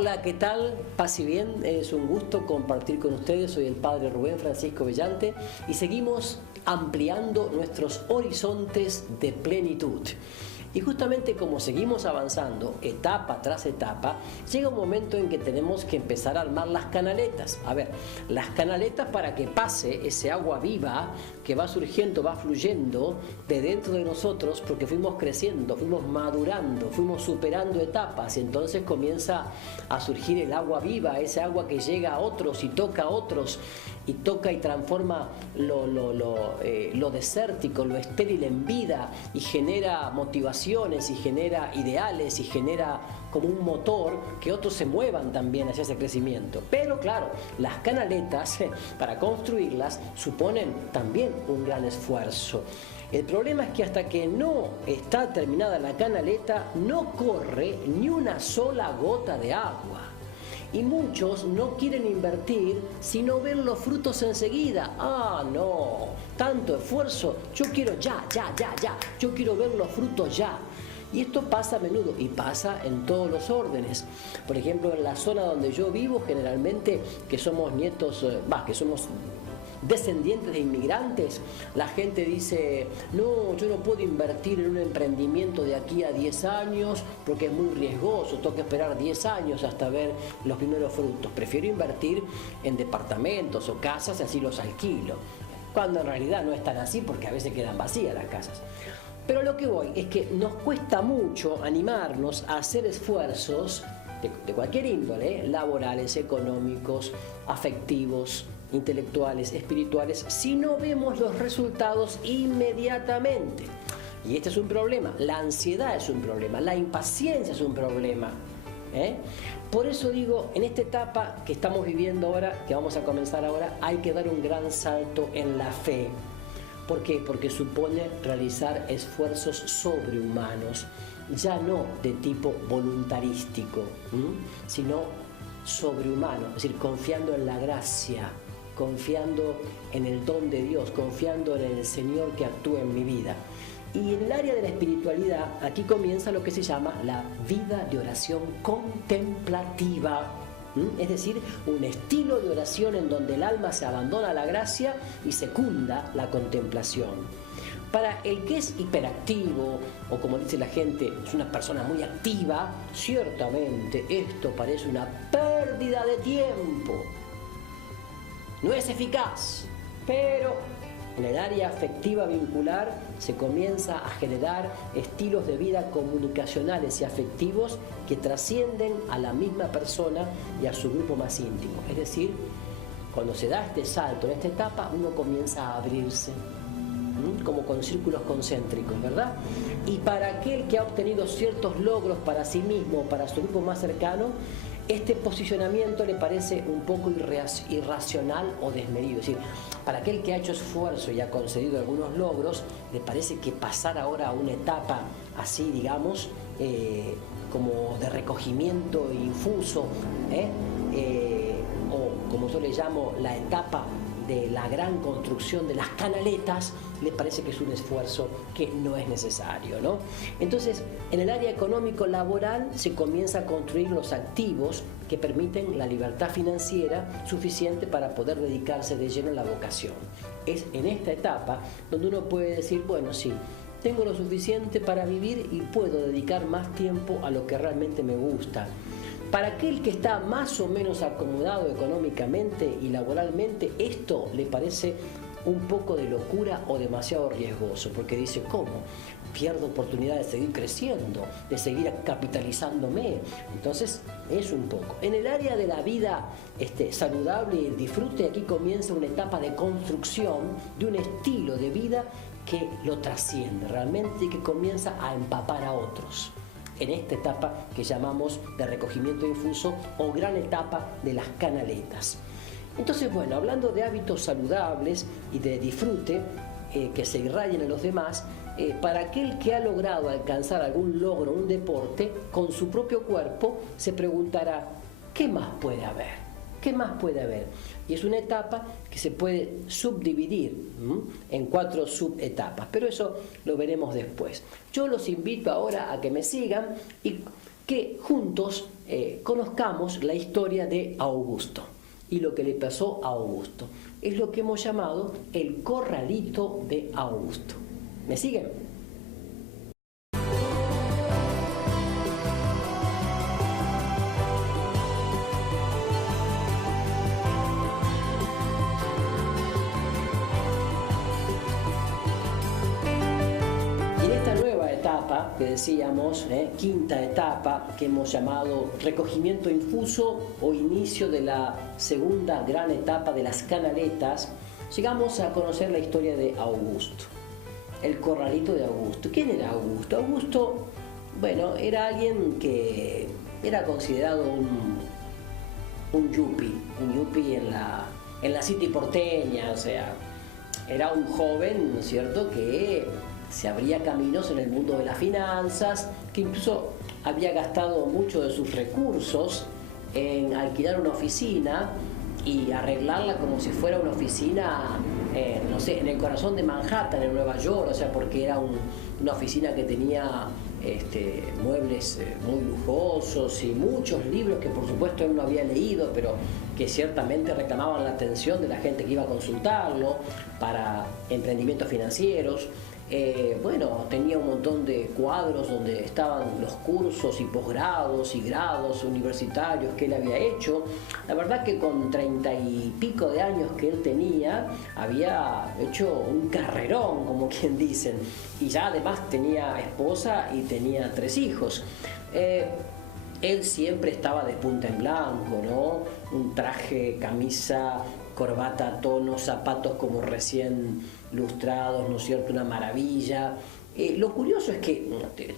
Hola, ¿qué tal? Paz y bien, es un gusto compartir con ustedes. Soy el Padre Rubén Francisco Bellante y seguimos ampliando nuestros horizontes de plenitud. Y justamente como seguimos avanzando etapa tras etapa, llega un momento en que tenemos que empezar a armar las canaletas. A ver, las canaletas para que pase ese agua viva que va surgiendo, va fluyendo de dentro de nosotros, porque fuimos creciendo, fuimos madurando, fuimos superando etapas, y entonces comienza a surgir el agua viva, ese agua que llega a otros y toca a otros, y toca y transforma lo desértico, lo estéril en vida, y genera motivaciones, y genera ideales, y genera como un motor que otros se muevan también hacia ese crecimiento. Pero claro, las canaletas, para construirlas, suponen también un gran esfuerzo. El problema es que hasta que no está terminada la canaleta, no corre ni una sola gota de agua. Y muchos no quieren invertir si no ven los frutos enseguida. Ah, no, tanto esfuerzo, yo quiero ya, yo quiero ver los frutos ya. Y esto pasa a menudo y pasa en todos los órdenes. Por ejemplo, en la zona donde yo vivo, generalmente que somos nietos, que somos descendientes de inmigrantes, la gente dice: no, yo no puedo invertir en un emprendimiento de aquí a 10 años porque es muy riesgoso, tengo que esperar 10 años hasta ver los primeros frutos, prefiero invertir en departamentos o casas y así los alquilo, cuando en realidad no es tan así, porque a veces quedan vacías las casas. Pero lo que voy es que nos cuesta mucho animarnos a hacer esfuerzos de cualquier índole, laborales, económicos, afectivos, intelectuales, espirituales, si no vemos los resultados inmediatamente. Y este es un problema, la ansiedad es un problema, la impaciencia es un problema. Por eso digo, en esta etapa que estamos viviendo ahora, que vamos a comenzar ahora, hay que dar un gran salto en la fe. ¿Por qué? Porque supone realizar esfuerzos sobrehumanos, ya no de tipo voluntarístico, sino sobrehumano, es decir, confiando en la gracia, confiando en el don de Dios, confiando en el Señor que actúa en mi vida. Y en el área de la espiritualidad, aquí comienza lo que se llama la vida de oración contemplativa. Es decir, un estilo de oración en donde el alma se abandona a la gracia y secunda la contemplación. Para el que es hiperactivo, o como dice la gente, es una persona muy activa, ciertamente esto parece una pérdida de tiempo. No es eficaz, pero en el área afectiva vincular se comienza a generar estilos de vida comunicacionales y afectivos que trascienden a la misma persona y a su grupo más íntimo. Es decir, cuando se da este salto en esta etapa, uno comienza a abrirse, como con círculos concéntricos, ¿verdad? Y para aquel que ha obtenido ciertos logros para sí mismo, para su grupo más cercano, este posicionamiento le parece un poco irracional o desmedido. Es decir, para aquel que ha hecho esfuerzo y ha conseguido algunos logros, le parece que pasar ahora a una etapa así, digamos, como de recogimiento infuso, o como yo le llamo la etapa de la gran construcción de las canaletas, le parece que es un esfuerzo que no es necesario, ¿no? Entonces, en el área económico-laboral se comienza a construir los activos que permiten la libertad financiera suficiente para poder dedicarse de lleno a la vocación. Es en esta etapa donde uno puede decir: bueno, sí, tengo lo suficiente para vivir y puedo dedicar más tiempo a lo que realmente me gusta. Para aquel que está más o menos acomodado económicamente y laboralmente, esto le parece un poco de locura o demasiado riesgoso, porque dice: ¿cómo? Pierdo oportunidad de seguir creciendo, de seguir capitalizándome. Entonces es un poco. En el área de la vida saludable y el disfrute, aquí comienza una etapa de construcción de un estilo de vida que lo trasciende realmente y que comienza a empapar a otros. En esta etapa que llamamos de recogimiento infuso o gran etapa de las canaletas. Entonces, bueno, hablando de hábitos saludables y de disfrute que se irradian en los demás, para aquel que ha logrado alcanzar algún logro en un deporte con su propio cuerpo, se preguntará: ¿qué más puede haber? ¿Qué más puede haber? Y es una etapa que se puede subdividir en 4 subetapas, pero eso lo veremos después. Yo los invito ahora a que me sigan y que juntos conozcamos la historia de Augusto y lo que le pasó a Augusto. Es lo que hemos llamado el corralito de Augusto. ¿Me siguen? Que decíamos, quinta etapa, que hemos llamado recogimiento infuso o inicio de la segunda gran etapa de las canaletas, llegamos a conocer la historia de Augusto, el corralito de Augusto. ¿Quién era Augusto? Augusto, bueno, era alguien que era considerado un yuppie en la city porteña, o sea, era un joven, ¿no es cierto?, que se abría caminos en el mundo de las finanzas, que incluso había gastado mucho de sus recursos en alquilar una oficina y arreglarla como si fuera una oficina, no sé, en el corazón de Manhattan, en Nueva York, o sea, porque era una oficina que tenía muebles muy lujosos y muchos libros que por supuesto él no había leído, pero que ciertamente reclamaban la atención de la gente que iba a consultarlo para emprendimientos financieros. Bueno, tenía un montón de cuadros donde estaban los cursos y posgrados y grados universitarios que él había hecho. La verdad que con 30 y pico de años que él tenía, había hecho un carrerón, como quien dicen, y ya además tenía esposa y tenía 3 hijos. Él siempre estaba de punta en blanco, ¿no? Un traje, camisa, corbata a tono, zapatos como recién lustrados, ¿no es cierto? Una maravilla. Lo curioso es que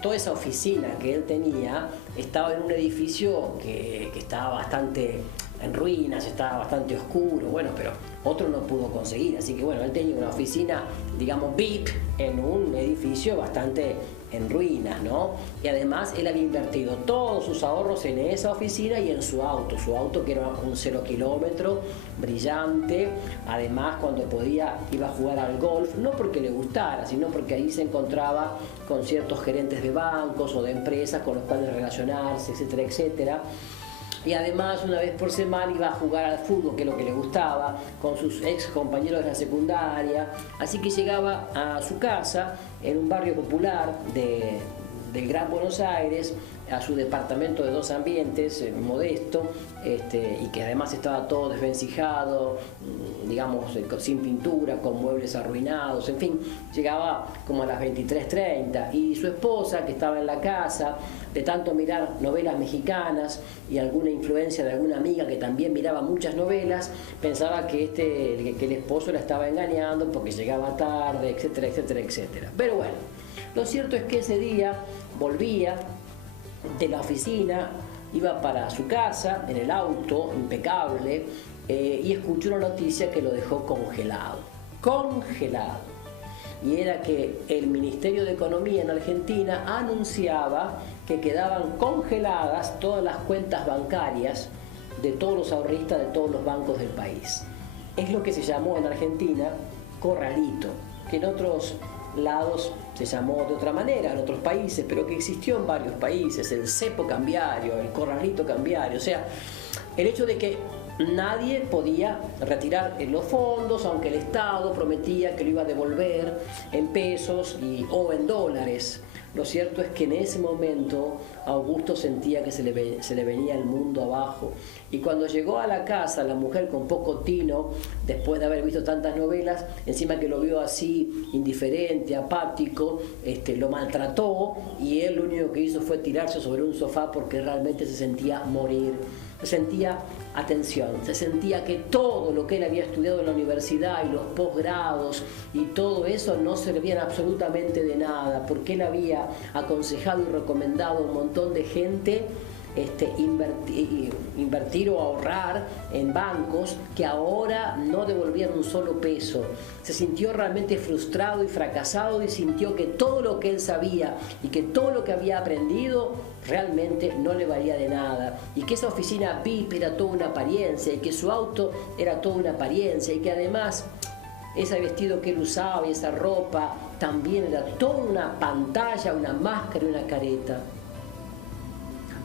toda esa oficina que él tenía estaba en un edificio que estaba bastante en ruinas, estaba bastante oscuro, bueno, pero otro no pudo conseguir, así que bueno, él tenía una oficina, digamos, VIP en un edificio bastante en ruinas, ¿no? Y además él había invertido todos sus ahorros en esa oficina y en su auto que era un 0 kilómetro, brillante. Además, cuando podía iba a jugar al golf, no porque le gustara, sino porque ahí se encontraba con ciertos gerentes de bancos o de empresas con los cuales relacionarse, etcétera, etcétera. Y además una vez por semana iba a jugar al fútbol, que es lo que le gustaba, con sus ex compañeros de la secundaria. Así que llegaba a su casa en un barrio popular del Gran Buenos Aires, a su departamento de 2 ambientes, modesto, y que además estaba todo desvencijado, digamos, sin pintura, con muebles arruinados, en fin, llegaba como a las 23:30 y su esposa, que estaba en la casa, de tanto mirar novelas mexicanas y alguna influencia de alguna amiga que también miraba muchas novelas, pensaba que el esposo la estaba engañando porque llegaba tarde, etcétera, etcétera, etcétera. Pero bueno, lo cierto es que ese día volvía de la oficina, iba para su casa en el auto, impecable, y escuchó una noticia que lo dejó congelado. Y era que el Ministerio de Economía en Argentina anunciaba que quedaban congeladas todas las cuentas bancarias de todos los ahorristas de todos los bancos del país. Es lo que se llamó en Argentina corralito, que en otros lados se llamó de otra manera, en otros países, pero que existió en varios países, el cepo cambiario, el corralito cambiario, o sea, el hecho de que nadie podía retirar los fondos, aunque el Estado prometía que lo iba a devolver en pesos o en dólares. Lo cierto es que en ese momento Augusto sentía que se le venía el mundo abajo. Y cuando llegó a la casa, la mujer con poco tino, después de haber visto tantas novelas, encima que lo vio así, indiferente, apático, lo maltrató, y él lo único que hizo fue tirarse sobre un sofá porque realmente se sentía morir. Se sentía, atención, se sentía que todo lo que él había estudiado en la universidad y los posgrados y todo eso no servían absolutamente de nada, porque él había aconsejado y recomendado a un montón de gente invertir o ahorrar en bancos que ahora no devolvían un solo peso. Se sintió realmente frustrado y fracasado y sintió que todo lo que él sabía y que todo lo que había aprendido realmente no le valía de nada, y que esa oficina VIP era toda una apariencia, y que su auto era toda una apariencia, y que además ese vestido que él usaba y esa ropa también era toda una pantalla, una máscara y una careta.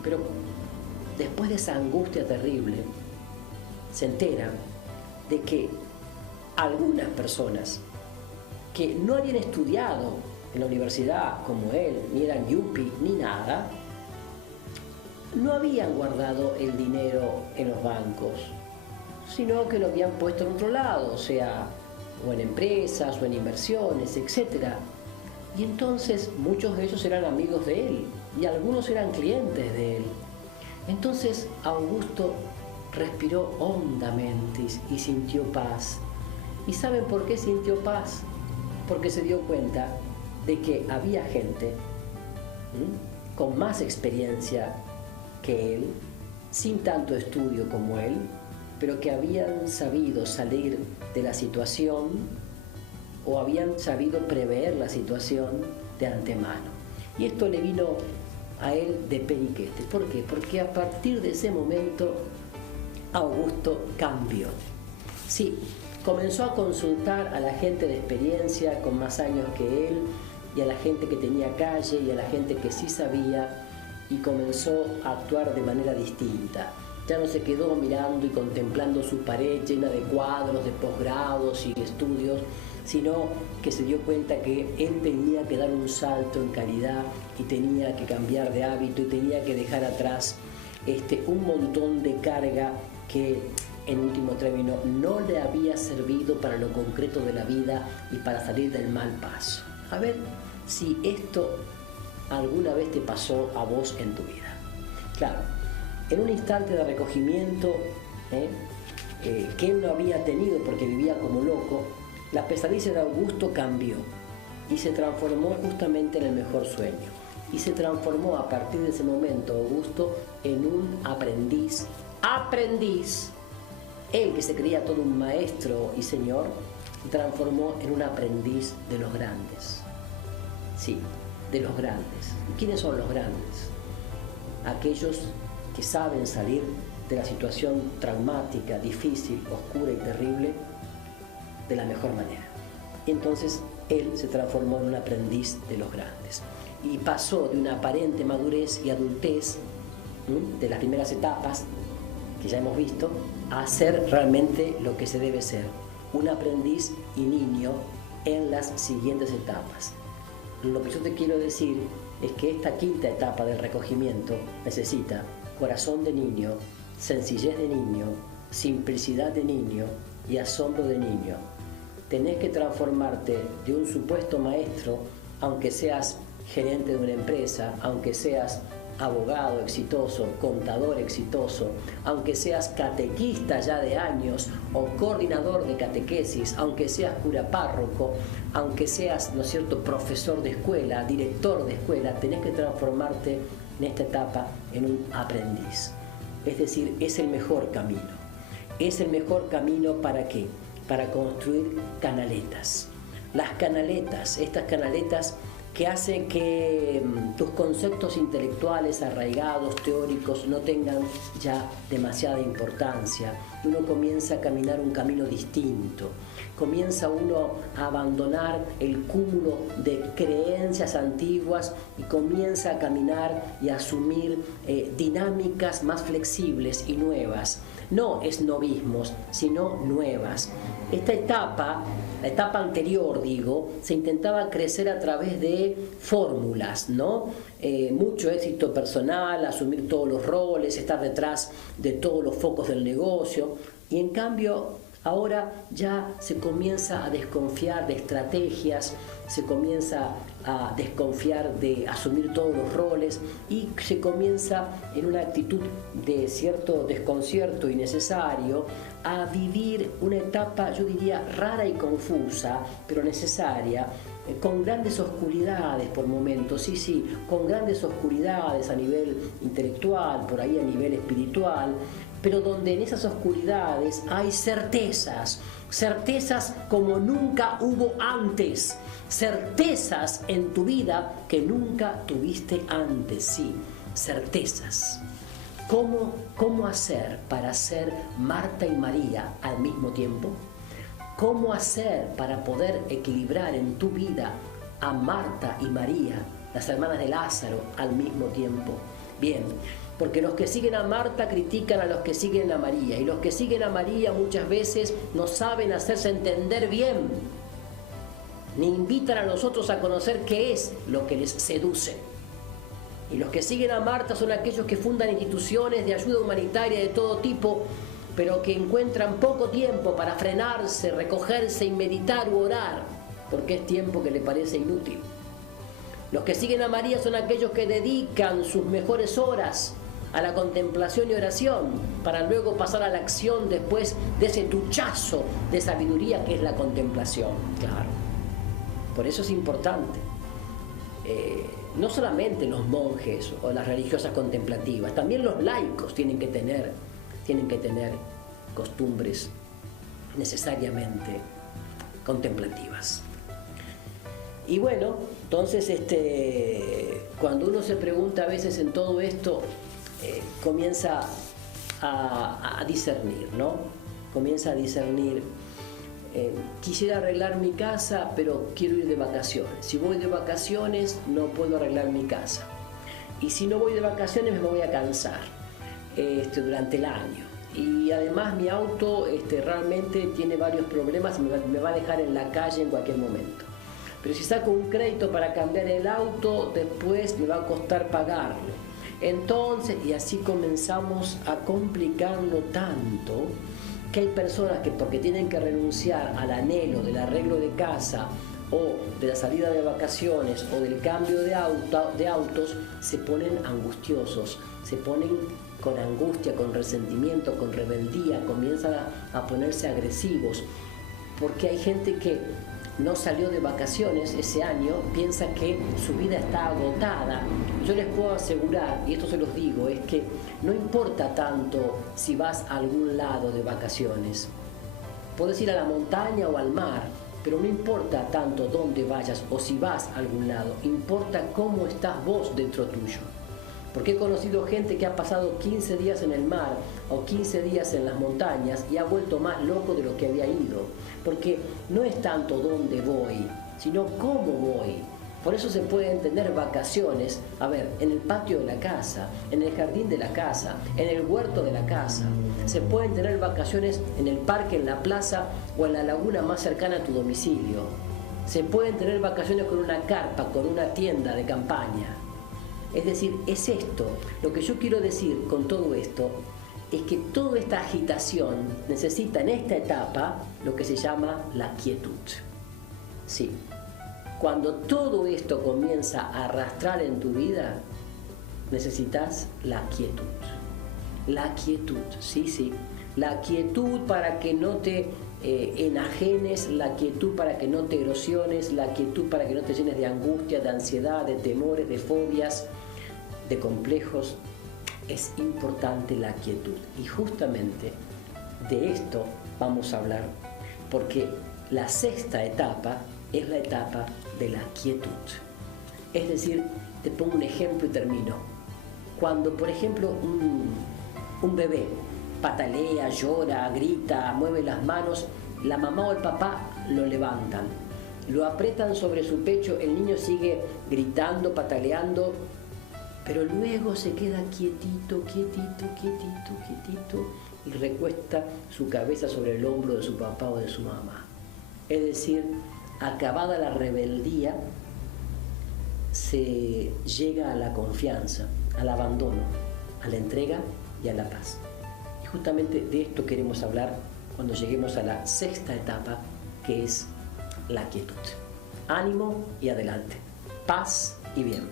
Pero después de esa angustia terrible, se entera de que algunas personas que no habían estudiado en la universidad como él, ni eran yuppie, ni nada, no habían guardado el dinero en los bancos, sino que lo habían puesto en otro lado, o sea, o en empresas, o en inversiones, etc. Y entonces muchos de ellos eran amigos de él, y algunos eran clientes de él. Entonces Augusto respiró hondamente y sintió paz. ¿Y saben por qué sintió paz? Porque se dio cuenta de que había gente con más experiencia que él, sin tanto estudio como él, pero que habían sabido salir de la situación o habían sabido prever la situación de antemano. Y esto le vino a él de periquete. ¿Por qué? Porque a partir de ese momento Augusto cambió. Sí, comenzó a consultar a la gente de experiencia con más años que él y a la gente que tenía calle y a la gente que sí sabía, y comenzó a actuar de manera distinta. Ya no se quedó mirando y contemplando su pared llena de cuadros, de posgrados y estudios, sino que se dio cuenta que él tenía que dar un salto en calidad y tenía que cambiar de hábito y tenía que dejar atrás un montón de carga que en último término no le había servido para lo concreto de la vida y para salir del mal paso. A ver si esto alguna vez te pasó a vos en tu vida. Claro, en un instante de recogimiento que él no había tenido porque vivía como loco, la pesadilla de Augusto cambió y se transformó justamente en el mejor sueño. Y se transformó a partir de ese momento Augusto en un aprendiz. Él, que se creía todo un maestro y señor, se transformó en un aprendiz de los grandes. Sí, de los grandes. ¿Quiénes son los grandes? Aquellos que saben salir de la situación traumática, difícil, oscura y terrible de la mejor manera. Y entonces él se transformó en un aprendiz de los grandes y pasó de una aparente madurez y adultez de las primeras etapas que ya hemos visto a ser realmente lo que se debe ser, un aprendiz y niño en las siguientes etapas. Lo que yo te quiero decir es que esta quinta etapa del recogimiento necesita corazón de niño, sencillez de niño, simplicidad de niño y asombro de niño. Tenés que transformarte de un supuesto maestro, aunque seas gerente de una empresa, aunque seas abogado exitoso, contador exitoso, aunque seas catequista ya de años o coordinador de catequesis, aunque seas cura párroco, aunque seas, ¿no es cierto?, profesor de escuela, director de escuela, tenés que transformarte en esta etapa en un aprendiz. Es decir, es el mejor camino. ¿Es el mejor camino para qué? Para construir canaletas. Las canaletas, estas canaletas que hacen que tus conceptos intelectuales arraigados, teóricos, no tengan ya demasiada importancia. Uno comienza a caminar un camino distinto. Comienza uno a abandonar el cúmulo de creencias antiguas y comienza a caminar y a asumir dinámicas más flexibles y nuevas. No esnovismos, sino nuevas. Esta etapa, la etapa anterior, digo, se intentaba crecer a través de fórmulas, ¿no? Mucho éxito personal, asumir todos los roles, estar detrás de todos los focos del negocio. Y en cambio, ahora ya se comienza a desconfiar de estrategias, se comienza a desconfiar de asumir todos los roles y se comienza en una actitud de cierto desconcierto innecesario a vivir una etapa, yo diría, rara y confusa, pero necesaria, con grandes oscuridades por momentos, sí, con grandes oscuridades a nivel intelectual, por ahí a nivel espiritual, pero donde en esas oscuridades hay certezas como nunca hubo antes, certezas en tu vida que nunca tuviste antes, sí, certezas. ¿Cómo hacer para ser Marta y María al mismo tiempo? ¿Cómo hacer para poder equilibrar en tu vida a Marta y María, las hermanas de Lázaro, al mismo tiempo? Bien, porque los que siguen a Marta critican a los que siguen a María, y los que siguen a María muchas veces no saben hacerse entender bien, ni invitan a los otros a conocer qué es lo que les seduce. Y los que siguen a Marta son aquellos que fundan instituciones de ayuda humanitaria de todo tipo, pero que encuentran poco tiempo para frenarse, recogerse y meditar u orar, porque es tiempo que le parece inútil. Los que siguen a María son aquellos que dedican sus mejores horas a la contemplación y oración, para luego pasar a la acción después de ese duchazo de sabiduría que es la contemplación. Claro, por eso es importante. No solamente los monjes o las religiosas contemplativas, también los laicos tienen que tener costumbres necesariamente contemplativas. Y bueno, entonces cuando uno se pregunta a veces en todo esto, comienza a discernir, ¿no? Comienza a discernir. Quisiera arreglar mi casa, pero quiero ir de vacaciones. Si voy de vacaciones, no puedo arreglar mi casa. Y si no voy de vacaciones, me voy a cansar durante el año. Y además mi auto realmente tiene varios problemas y me va a dejar en la calle en cualquier momento. Pero si saco un crédito para cambiar el auto, después me va a costar pagarlo. Entonces, y así comenzamos a complicarlo tanto, que hay personas que porque tienen que renunciar al anhelo del arreglo de casa o de la salida de vacaciones o del cambio de autos, se ponen angustiosos, se ponen con angustia, con resentimiento, con rebeldía, comienzan a ponerse agresivos, porque hay gente que no salió de vacaciones ese año, piensa que su vida está agotada. Yo les puedo asegurar, y esto se los digo, es que no importa tanto si vas a algún lado de vacaciones. Puedes ir a la montaña o al mar, pero no importa tanto dónde vayas o si vas a algún lado, importa cómo estás vos dentro tuyo. Porque he conocido gente que ha pasado 15 días en el mar o 15 días en las montañas y ha vuelto más loco de lo que había ido. Porque no es tanto dónde voy, sino cómo voy. Por eso se pueden tener vacaciones, en el patio de la casa, en el jardín de la casa, en el huerto de la casa. Se pueden tener vacaciones en el parque, en la plaza o en la laguna más cercana a tu domicilio. Se pueden tener vacaciones con una carpa, con una tienda de campaña. Es decir, es esto. Lo que yo quiero decir con todo esto es que toda esta agitación necesita en esta etapa lo que se llama la quietud. Sí. Cuando todo esto comienza a arrastrar en tu vida, necesitas la quietud. La quietud, sí. La quietud para que no te enajenes, la quietud para que no te erosiones, la quietud para que no te llenes de angustia, de ansiedad, de temores, de fobias, de complejos. Es importante la quietud. Y justamente de esto vamos a hablar, porque la sexta etapa es la etapa de la quietud. Es decir, te pongo un ejemplo y termino. Cuando, por ejemplo, un bebé patalea, llora, grita, mueve las manos, la mamá o el papá lo levantan, lo aprietan sobre su pecho, el niño sigue gritando, pataleando, pero luego se queda quietito y recuesta su cabeza sobre el hombro de su papá o de su mamá. Es decir, acabada la rebeldía, se llega a la confianza, al abandono, a la entrega y a la paz. Y justamente de esto queremos hablar cuando lleguemos a la sexta etapa, que es la quietud. Ánimo y adelante. Paz y bien.